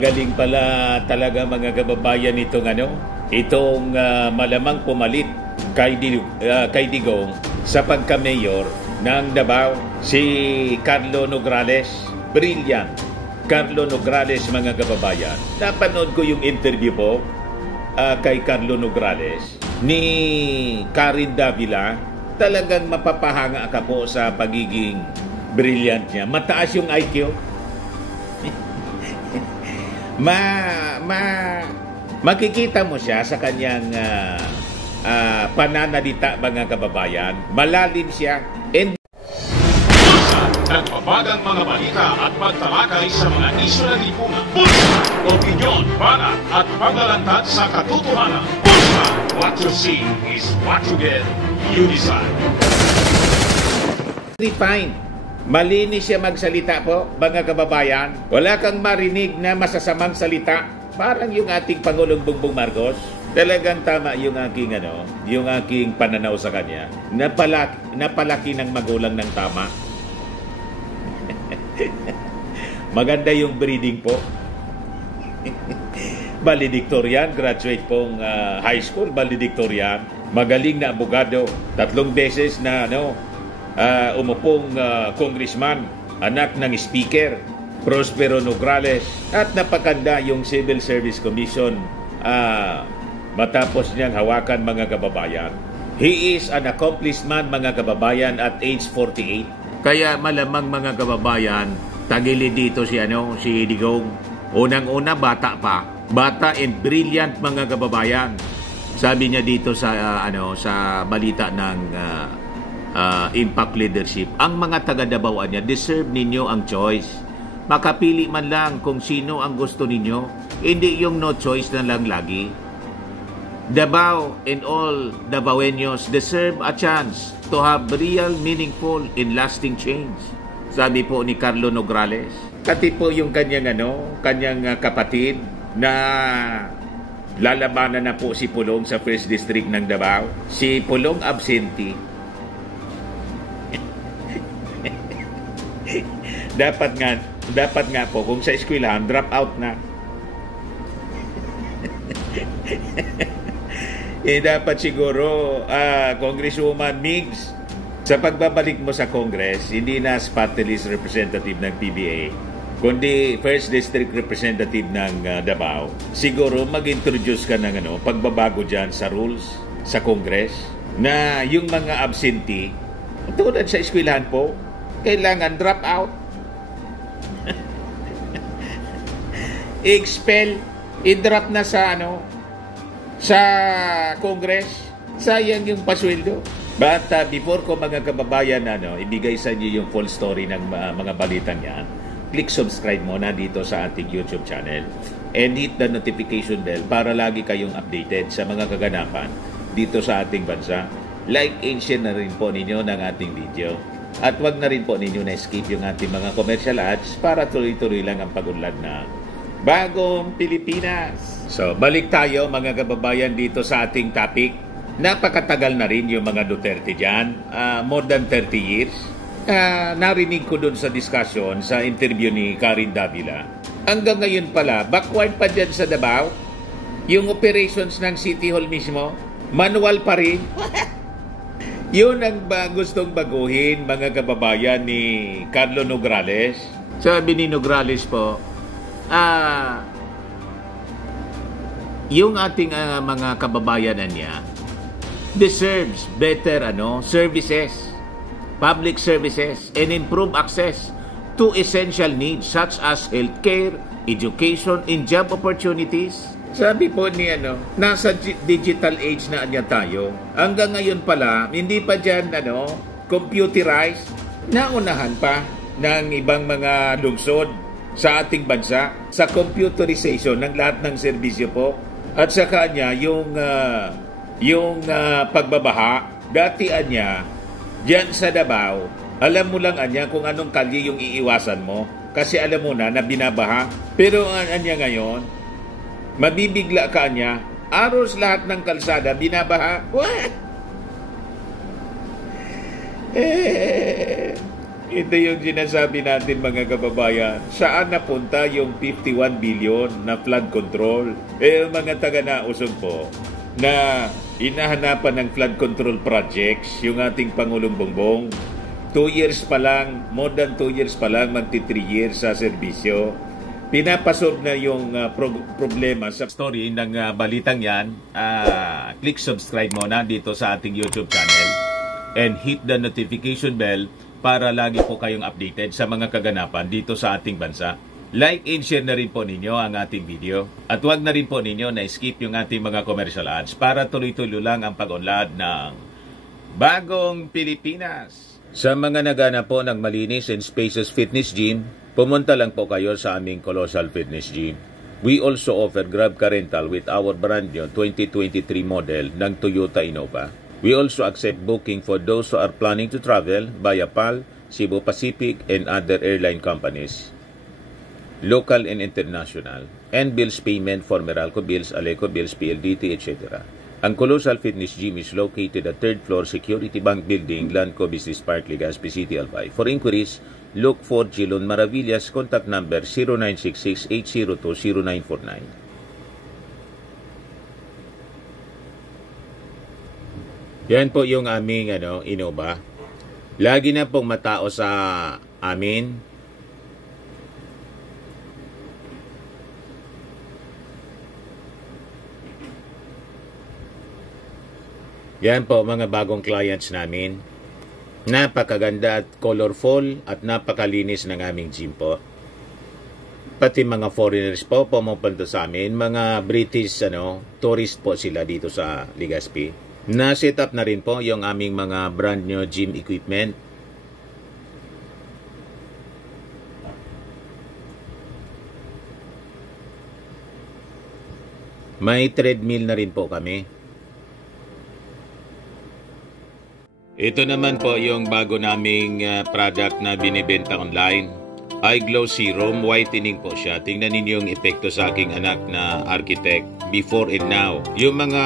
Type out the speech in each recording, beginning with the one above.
Galing pala talaga mga kababayan itong malamang pumalit kay Digong sa pagka-mayor ng Davao, si Carlo Nograles. Brilliant. Carlo Nograles mga kababayan. Napanood ko yung interview po kay Carlo Nograles ni Karen Davila. Talagang mapapahanga ka po sa pagiging brilliant niya. Mataas yung IQ. Makikita mo siya sa kanyang pananalita mga kababayan. Malalim siya. Nagpapagang mga balita at pagtalakay sa mga isyu na lipunan. Bulsa! Opinyon, banat at paglalantad sa katotohanan. Bulsa! What you see is what you get. You decide. Fine. Malinis siya magsalita po, mga kababayan. Wala kang marinig na masasamang salita. Parang yung ating Pangulong Bongbong Marcos. Talagang tama yung aking pananaw sa kanya. Napalaki ng magulang ng tama. Maganda yung breeding po. Valedictorian, graduate pong high school, valedictorian. Magaling na abogado. 3 beses na umupong congressman, anak ng speaker, Prospero Nograles, at napakanda yung Civil Service Commission matapos niyang hawakan mga kababayan. He is an accomplished man mga kababayan at age 48. Kaya malamang mga kababayan, tagilid dito si Digong. Unang-una bata pa. Bata and brilliant mga kababayan. Sabi niya dito sa sa balita ng Impact Leadership, ang mga taga-Dabawan niya, deserve ninyo ang choice. Makapili man lang kung sino ang gusto ninyo, hindi yung no choice na lang lagi. Davao and all Davaoeños deserve a chance to have real, meaningful, and lasting change. Sabi po ni Carlo Nograles. Pati po yung kanyang kapatid na lalabanan na po si Pulong sa 1st District ng Davao. Si Pulong absentee. Dapat nga po kung sa eskwelahan drop out na. Dapat siguro Congresswoman Migs, sa pagbabalik mo sa Congress, hindi na party list representative ng PBA, kundi 1st District Representative ng Davao. Siguro mag-introduce ka ng pagbabago dyan sa rules sa Congress na yung mga absentee, tulad sa eskwelahan po, kailangan drop out. Expel, i-drop na sa sa Congress. Sayang yung pasweldo. But before ko mga kababayan ibigay sa inyo yung full story ng mga balitang yan, click subscribe muna dito sa ating YouTube channel and hit the notification bell para lagi kayong updated sa mga kaganapan dito sa ating bansa. Like and share na rin po ninyo ng ating video. At wag na rin po ninyo na-skip yung ating mga commercial ads para tuloy-tuloy lang ang pag-unlad na Bagong Pilipinas. So, balik tayo mga kababayan dito sa ating topic. Napakatagal na rin yung mga Duterte dyan. More than 30 years. Narinig ko dun sa discussion, sa interview ni Karen Davila. Hanggang ngayon pala, backward pa dyan sa Davao. Yung operations ng City Hall mismo, manual pa rin. Yun ang gustong baguhin mga kababayan ni Carlo Nograles. Sabi ni Nograles po, yung ating mga kababayan niya deserves better services, public services, and improve access to essential needs such as healthcare, education, and job opportunities. Sabi po ni nasa digital age na tayo. Hanggang ngayon pala, hindi pa dyan computerized. Naunahan pa ng ibang mga lungsod sa ating bansa sa computerization ng lahat ng serbisyo po. At sa kanya yung pagbabaha, dati niya diyan sa Davao, alam mo lang kung anong kalye yung iiwasan mo kasi alam mo na binabaha. Pero anya ngayon, mabibigla ka niya, aros lahat ng kalsada binabaha. Ito yung sinasabi natin mga kababayan. Saan napunta yung 51 billion na flood control? Yung mga taga-nausog po na inahanapan ng flood control projects, yung ating Pangulong Bongbong, 2 years pa lang, more than 2 years pa lang, magti 3 years sa serbisyo. Pinapasolve na yung problema sa story ng balitang yan. Click subscribe muna dito sa ating YouTube channel and hit the notification bell para lagi po kayong updated sa mga kaganapan dito sa ating bansa. Like and share na rin po ninyo ang ating video. At huwag na rin po ninyo na skip yung ating mga commercial ads para tuloy-tuloy lang ang pag-unlad ng Bagong Pilipinas. Sa mga nagana po ng malinis and spacious fitness gym, pumunta lang po kayo sa aming Colossal Fitness Gym. We also offer Grab Car Rental with our brand new 2023 model ng Toyota Innova. We also accept booking for those who are planning to travel via PAL, Cebu Pacific, and other airline companies, local and international, and bills payment for Meralco Bills, Aleco Bills, PLDT, etc. Ang Colossal Fitness Gym is located at 3rd floor Security Bank Building, Lanco Business Park, Legazpi City, Albay. For inquiries, look for Gilon Maravillas, contact number 0966-802-0949. Yan po yung aming Innova. Lagi na pong matao sa amin. Yan po mga bagong clients namin. Napakaganda at colorful at napakalinis ng aming gym po. Pati mga foreigners po pumupunta sa amin, mga British tourist po sila dito sa Legazpi. Na-set up na rin po yung aming mga brand new gym equipment. May treadmill na rin po kami. Ito naman po yung bago naming product na binibenta online. Eye Glow Serum, whitening po siya. Tingnan ninyo yung epekto sa aking anak na architect before and now. Yung mga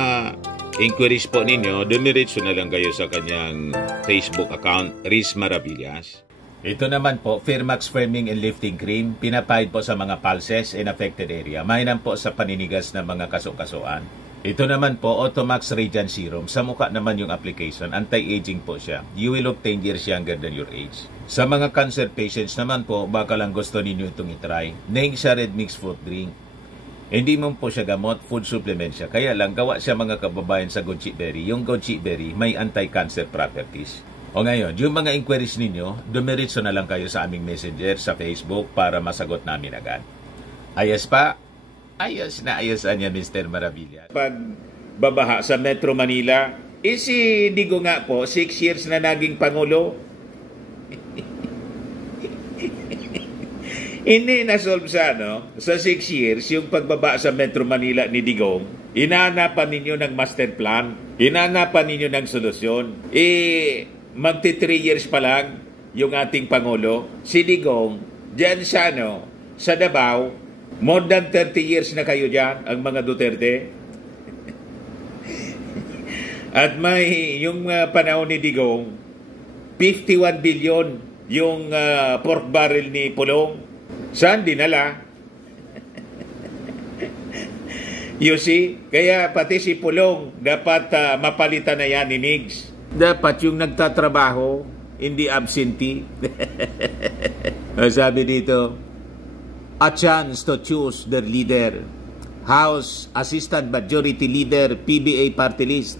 inquiries po ninyo, dumiretso na lang kayo sa kanyang Facebook account, Riz Maravillas. Ito naman po, Firmax Firming and Lifting Cream, pinapahid po sa mga pulses and affected area. Mainam po sa paninigas ng mga kaso-kasuan. Ito naman po, Automax Radiant Serum. Sa mukha naman yung application, anti-aging po siya. You will look 10 years younger than your age. Sa mga cancer patients naman po, baka lang gusto ninyo itong itry. Nengsa Red Mix Fruit Drink. Hindi mo po siya gamot, food supplement siya. Kaya lang, gawa siya mga kababayan sa goji berry. Yung goji berry may anti-cancer properties. O ngayon, yung mga inquiries ninyo, dumiretso na lang kayo sa aming messenger sa Facebook para masagot namin agad. Ayos pa? Ayos na ayosan niya, Mr. Maravilla. Pag babaha sa Metro Manila, si Digo nga po, 6 years na naging Pangulo. Hindi na-solve sa 6 years, yung pagbaba sa Metro Manila ni Digong, inanapan ninyo ng master plan, inanapan ninyo ng solusyon. Magti 3 years pa lang yung ating Pangulo, si Digong, dyan sa sa Davao, more than 30 years na kayo dyan, ang mga Duterte. At may yung panahon ni Digong, 51 billion yung pork barrel ni Pulong. Saan dinala? You see? Kaya pati si Pulong dapat mapalitan na yan ni Migs. Dapat yung nagtatrabaho, hindi absentee. Sabi dito, a chance to choose their leader. House Assistant Majority Leader, PBA Party List,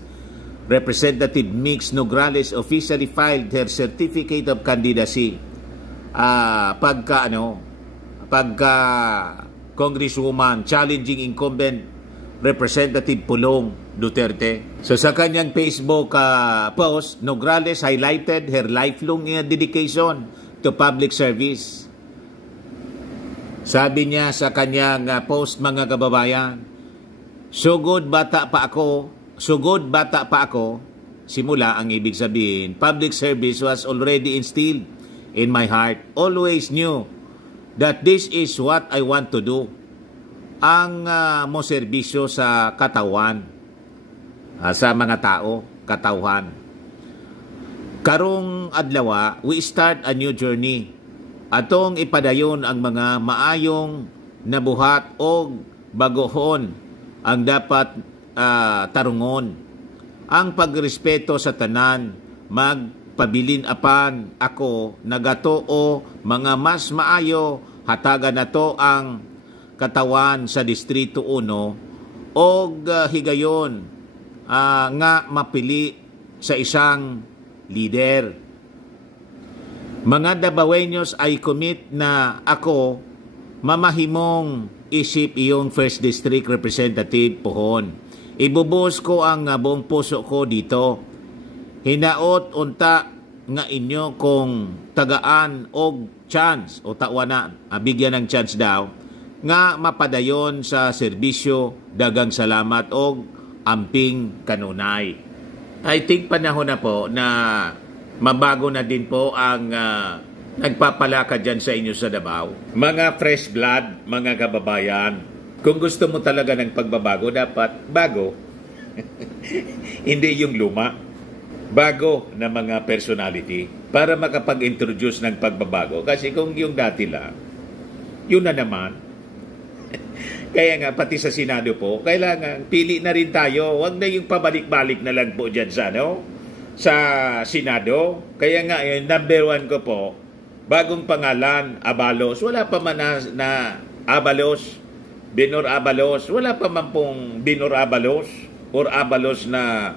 Representative Migs Nograles officially filed her certificate of candidacy. Pagka Congresswoman challenging incumbent Representative Pulong Duterte. So sa kanyang Facebook post, Nograles highlighted her lifelong dedication to public service. Sabi niya sa kanyang post, mga kababayan, sugod bata pa ako, simula ang ibig sabihin, public service was already instilled in my heart. Always knew that this is what I want to do. Ang mo serbisyo sa katawan, sa mga tao, katauhan. Karong adlaw, we start a new journey. Atong ipadayon ang mga maayong nabuhat o bagohon ang dapat tarungon. Ang pagrespeto sa tanan, magpabilin apan ako nagatoo mga mas maayo hatagan nato ang katawan sa Distrito 1 o higayon nga mapili sa isang leader. Mga Davaoeños ay commit na ako mamahimong isip iyong First District Representative pohon. Ibubuhos ko ang buong puso ko dito. Hinaot unta nga inyo kung tagaan og chance o tawanan, bigyan ng chance daw nga mapadayon sa serbisyo. Dagang salamat og amping kanunay. I think panahon na po na mabago na din po ang nagpapalakad dyan sa inyo sa Davao. Mga fresh blood, mga kababayan, kung gusto mo talaga ng pagbabago, dapat bago. Hindi yung luma. Bago na mga personality para makapag-introduce ng pagbabago. Kasi kung yung dati lang, yun na naman. Kaya nga, pati sa Senado po, kailangan pili na rin tayo. Huwag na yung pabalik-balik na lang po dyan sa Senado. Kaya nga, number 1 ko po, bagong pangalan, Abalos. Wala pa man na Abalos, Binor Abalos. Wala pa man pong Binor Abalos or Abalos na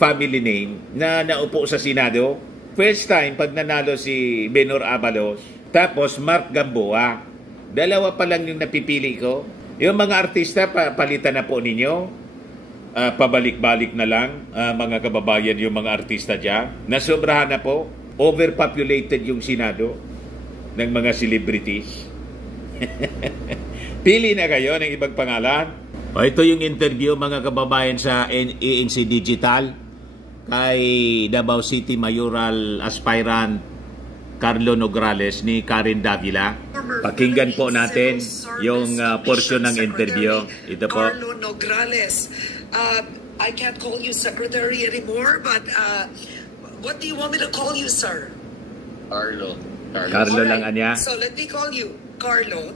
family name na naupo sa Senado. First time, pag nanalo si Binor Abalos. Tapos, Mark Gamboa. Dalawa pa lang yung napipili ko. Yung mga artista, palitan na po ninyo. Pabalik-balik na lang, mga kababayan, yung mga artista dyan. Nasobrahan na po. Overpopulated yung Senado ng mga celebrities. Pili na kayo ng ibang pangalan. Ito yung interview, mga kababayan, sa ANC Digital kay Davao City Mayoral Aspirant Carlo Nograles ni Karen Davila. Pakinggan po natin yung portion ng interview. Ito po. Carlo Nograles. I can't call you secretary anymore, but what do you want me to call you, sir? Carlo. Carlo lang anya. So let me call you Carlo.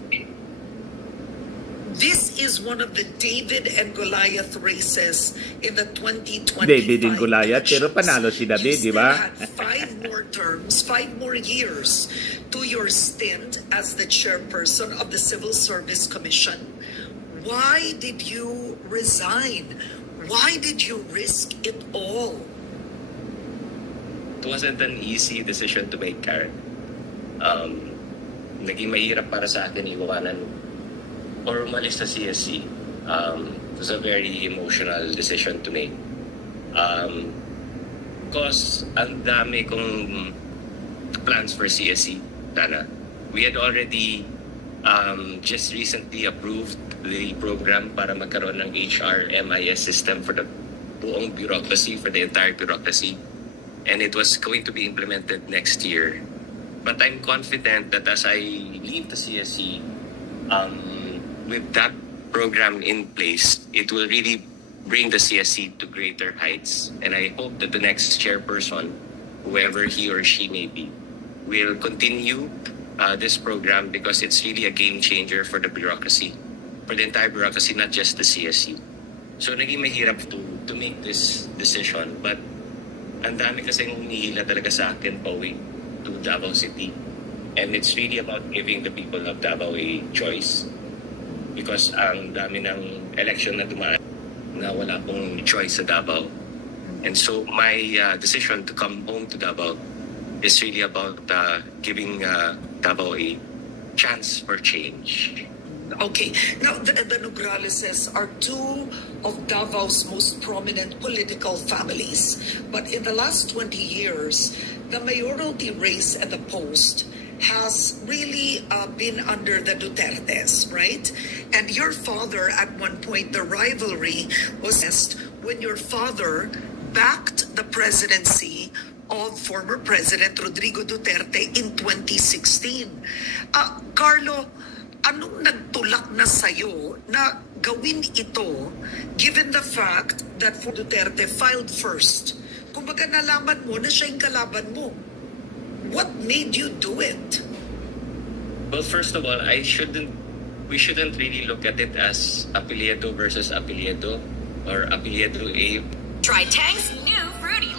This is one of the David and Goliath races in the 2025 David and Goliath, pero panalo si David, di ba? You still had 5 more terms, 5 more years to your stint as the chairperson of the Civil Service Commission. Why did you resign? Why did you risk it all? It wasn't an easy decision to make, Karen. Naging mahirap para sa akin iwanan or umalis sa CSC. It was a very emotional decision to make. Because ang dami kong plans for CSC, Dana. We had already just recently approved the program para magkaroon ng HR MIS system for the buong bureaucracy, for the entire bureaucracy. And it was going to be implemented next year. But I'm confident that as I leave the CSC, with that program in place, it will really bring the CSC to greater heights. And I hope that the next chairperson, whoever he or she may be, will continue this program because it's really a game changer for the bureaucracy, for the entire bureaucracy, not just the CSC. So naging mahirap to make this decision, but ang dami kasing humihila talaga sa akin pauwi to Davao City. And it's really about giving the people of Davao a choice. Because ang dami ng election na dumaan na wala pong choice sa Davao. And so my decision to come home to Davao is really about giving Davao a chance for change. Okay. Now, the Nograleses are 2 of Davao's most prominent political families. But in the last 20 years, the mayoralty race at the post has really been under the Dutertes, right? And your father, at one point, the rivalry was when your father backed the presidency of former President Rodrigo Duterte in 2016. Carlo, anong nagtulak na sa'yo na gawin ito given the fact that Duterte filed first Kumbaga nalaman mo na siya yung kalaban mo. What made you do it? Well, first of all, we shouldn't really look at it as Apelyedo versus Apelyedo or Apelyedo A. Try Tang's new fruity.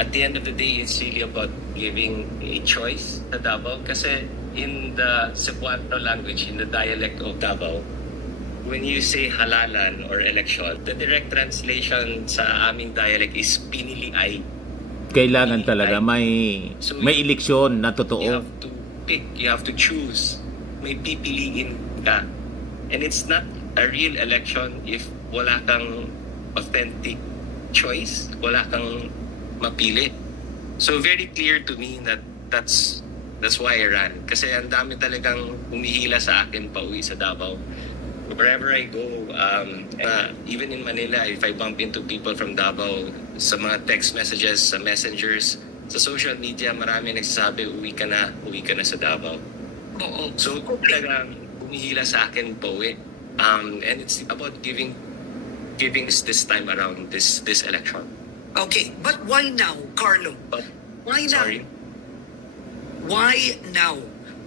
At the end of the day, it's really about giving a choice sa Davao. Kasi in the Cebuano language, in the dialect of Davao, when you say halalan or election, the direct translation sa aming dialect is pinili ay. Kailangan talaga may eleksyon na You totoo. have to pick, you have to choose. May pipiliin ka. And it's not a real election if wala kang authentic choice, wala kang mapili. So very clear to me that that's why I ran. Kasi ang dami talagang humihila sa akin pauwi sa Davao. Wherever I go, even in Manila, if I bump into people from Davao, sa mga text messages, sa messengers, sa social media, marami nagsasabi, uwi ka na sa Davao. Oo. So, talagang humihila sa akin pauwi. And it's about giving this time around this election. Okay, but why now, Carlo? But, Why now? sorry. Why now?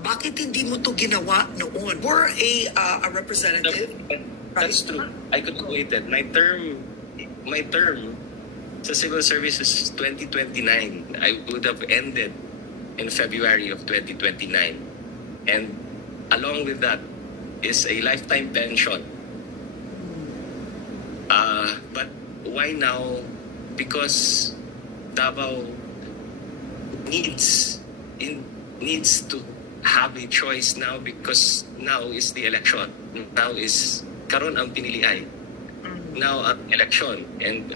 Bakit hindi mo to ginawa noon? We're a representative. That's true. I could have waited. My term sa civil service is 2029. I would have ended in February of 2029. And along with that is a lifetime pension. But why now? Because Davao needs to have a choice now, because now is the election. Now is karon ang pinili ay. Now ang election, and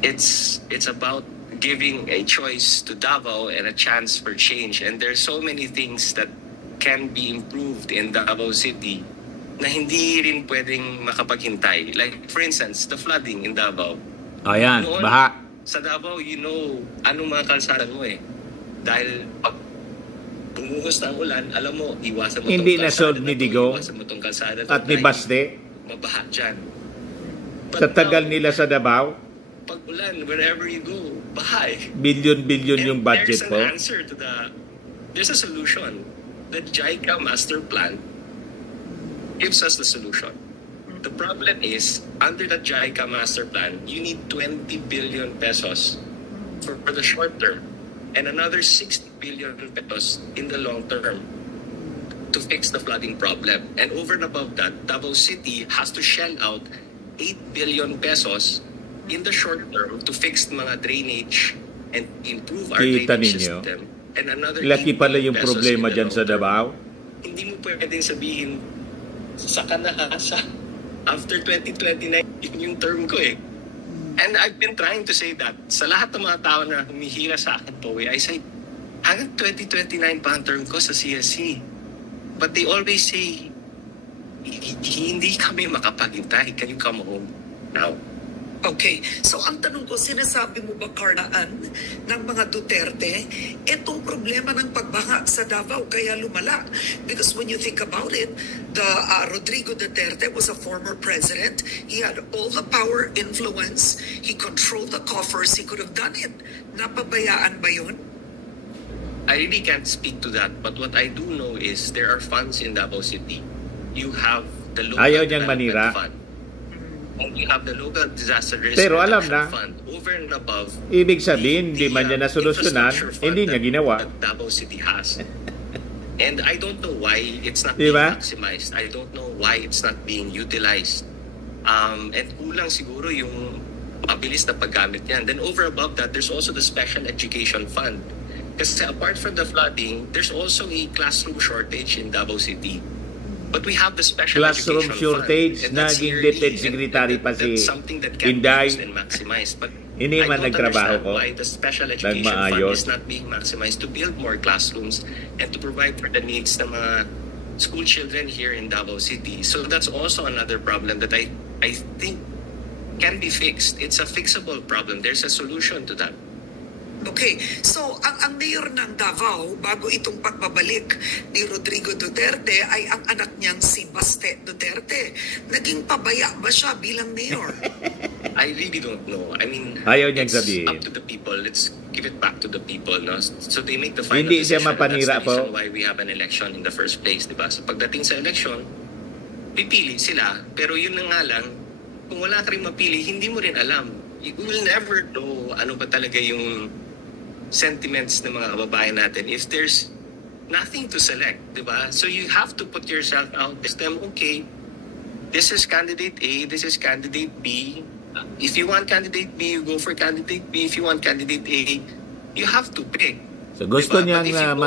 it's about giving a choice to Davao and a chance for change. And there's so many things that can be improved in Davao City na hindi rin pwedeng makapaghintay. Like for instance, the flooding in Davao. Ayan, Noon, baha. sa Davao, anong mga kalsada mo eh. Dahil pag bumuhos ng ulan, alam mo, iwasan mo Hindi tong na-solve kalsada ni to, Digong iwasan mo tong kalsada to, at ni dahil Baste mabaha dyan. sa tagal nila sa Davao. Pag ulan, wherever you go, baha eh. Bilyon-bilyon yung And budget there's po. an answer to there's a solution. The JICA master plan gives us the solution. The problem is, under the JICA master plan, you need 20 billion pesos for the short term and another 60 billion pesos in the long term to fix the flooding problem. And over and above that, Davao City has to shell out 8 billion pesos in the short term to fix mga drainage and improve our Kita drainage ninyo, system. And another laki 8 pala billion yung pesos problema in the dyan long sa term. Davao. Hindi mo pwedeng sabihin saka na sa after 2029 yun yung term ko eh. And I've been trying to say that sa lahat ng mga tao na humihila sa akin po, I say hanggang 2029 pa ang term ko sa CSC. But they always say hindi kami makapaghintay. Can you come home now? Okay, so ang tanong ko, sinasabi mo ba, Carnaan, ng mga Duterte, itong problema ng pagbaha sa Davao kaya lumala? Because when you think about it, the Rodrigo Duterte was a former president. He had all the power, influence. He controlled the coffers. He could have done it. Napabayaan ba yun? I really can't speak to that. But what I do know is there are funds in Davao City. You have the local Ayaw niyang development manira. fund. And you have the local disaster risk Pero alam reduction na, fund over and above. Ibig sabihin, hindi man niya nasolusyonan, infrastructure fund hindi niya ginawa. that Davao City has. And I don't know why it's not Diba? being maximized. I don't know why it's not being utilized. And kulang siguro yung mabilis na paggamit yan. Then over above that, there's also the special education fund. Kasi apart from the flooding, there's also a classroom shortage in Davao City. But we have the special Classroom education shortage, fund. And that's naging yearly, DepEd and Secretary pa si that's something that can be Inday. used and maximized. But Hindi I man don't nagtrabaho understand ko. why the special education fund Nagmaayos. is not being maximized to build more classrooms and to provide for the needs ng mga school children here in Davao City. So that's also another problem that I think can be fixed. It's a fixable problem. There's a solution to that. Okay, so ang mayor ng Davao, bago itong pagbabalik ni Rodrigo Duterte, ay ang anak niyang si Baste Duterte. Naging pabaya ba siya bilang mayor? I really don't know. I mean, Ayaw niyang it's sabihin. up to the people. Let's give it back to the people, no? So they make the final Hindi siya decision. mapanira That's the reason po. why we have an election in the first place, di ba? So pagdating sa election, pipili sila. Pero yun na nga lang, kung wala ka rin mapili, hindi mo rin alam. You will never know ano ba talaga yung sentiments ng mga kababayan natin if there's nothing to select, di ba? So you have to put yourself out. Tell them, okay, this is candidate A, this is candidate B. If you want candidate B, you go for candidate B. If you want candidate A, you have to pick. So gusto Diba? niyang But if you don't-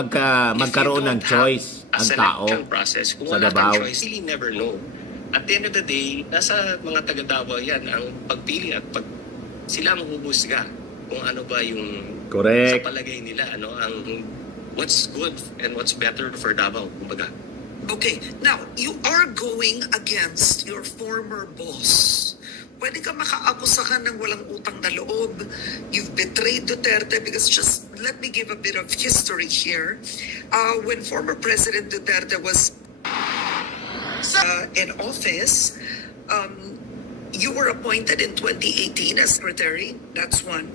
magkaroon if you ng don't choice have a ang tao selection process, kung sa wala Davao. kang choice, you really never know. At the end of the day, nasa mga taga-Davao yan ang pagpili at sila ang huhusga kung ano ba yung Correct. sa palagay nila, ano, ang what's good and what's better for Davao, kumbaga. Okay, now, you are going against your former boss. Pwede ka makaakusahan ng walang utang na loob. You've betrayed Duterte because just let me give a bit of history here. When former President Duterte was in office, you were appointed in 2018 as secretary. That's one,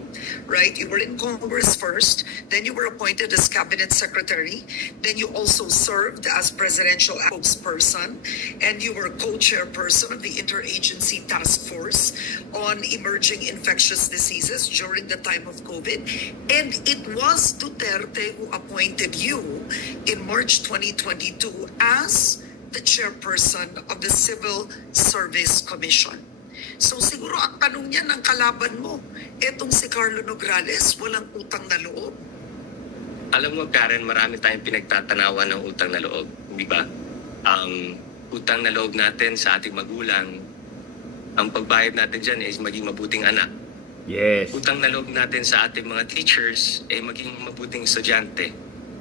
right? You were in Congress first, then you were appointed as cabinet secretary, then you also served as presidential spokesperson, and you were co-chairperson of the Interagency Task Force on Emerging Infectious Diseases during the time of COVID. And it was Duterte who appointed you in March 2022 as the chairperson of the Civil Service Commission. So siguro ang tanong niya ng kalaban mo, etong si Carlo Nograles, walang utang na loob. Alam mo, Karen, marami tayong pinagtatanawan ng utang na loob, di ba? Ang utang na loob natin sa ating magulang, ang pagbayad natin dyan is maging mabuting anak. Yes. Utang na loob natin sa ating mga teachers ay maging mabuting estudyante.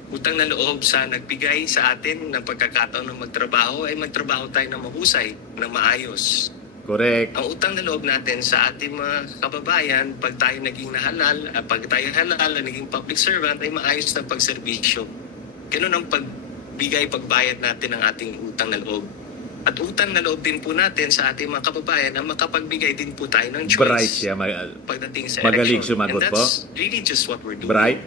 Utang na loob sa nagbigay sa atin ng pagkakataon ng magtrabaho ay magtrabaho tayo ng mahusay, ng maayos. Correct. Ang utang na loob natin sa ating mga kababayan, pag tayo naging nahalal, pag tayo halal, naging public servant, ay maayos na pagserbisyo. Ganun ang pagbayad natin ng ating utang na loob. At utang na loob din po natin sa ating mga kababayan na makapagbigay din po tayo ng choice. Bright siya. Pagdating sa Magaling election. sumagot And that's really just what we're doing. Bright.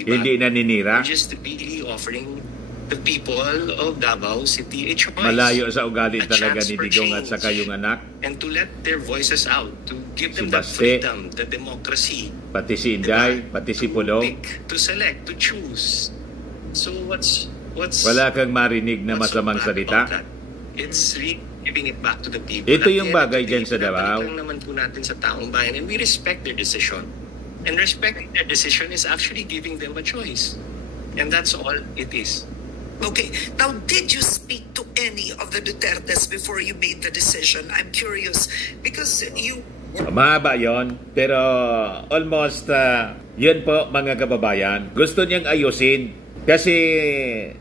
Diba? Hindi naninira. We're just really offering the people of Davao City a choice. Malayo sa ugali A talaga chance ni for Digong at change. saka yung anak. And to let their voices out, to give them Si that Baste, freedom, the democracy, Pati si Inday, pati si Pulong. pick, to select, to choose. So what's Wala kang marinig na what's so masamang bad salita. about that? It's really giving it back to the people. Ito At yung the end of bagay the day, dyan sa Davao. pinabalik lang naman po natin sa taong bayan, and we respect their decision. And respecting their decision is actually giving them a choice. And that's all it is. Okay, now did you speak to any of the Dutertes before you made the decision? I'm curious because you... Mahaba yon, pero almost yun po mga kababayan. Gusto niyang ayusin kasi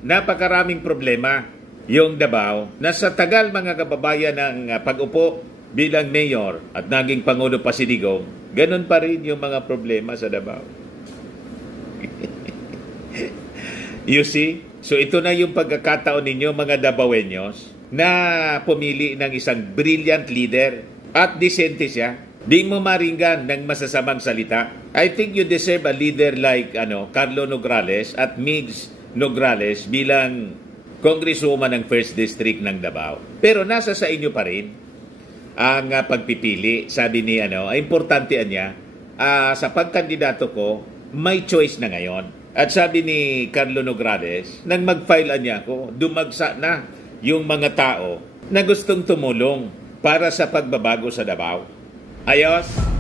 napakaraming problema yung Davao na sa tagal mga kababayan ng pag-upo bilang mayor at naging pangulo pa si Digong, ganun pa rin yung mga problema sa Davao. You see? So ito na yung pagkakataon ninyo mga Davaoeños na pumili ng isang brilliant leader at disente siya. Di mo maringgan ng masasamang salita. I think you deserve a leader like Carlo Nograles at Migs Nograles bilang congresswoman ng 1st District ng Davao. Pero nasa sa inyo pa rin ang pagpipili. Sabi ni importante niya, sa pagkandidato ko, may choice na ngayon. At sabi ni Carlo Nograles, nang mag-file niya ako, dumagsa na yung mga tao na gustong tumulong para sa pagbabago sa Davao. Ayos!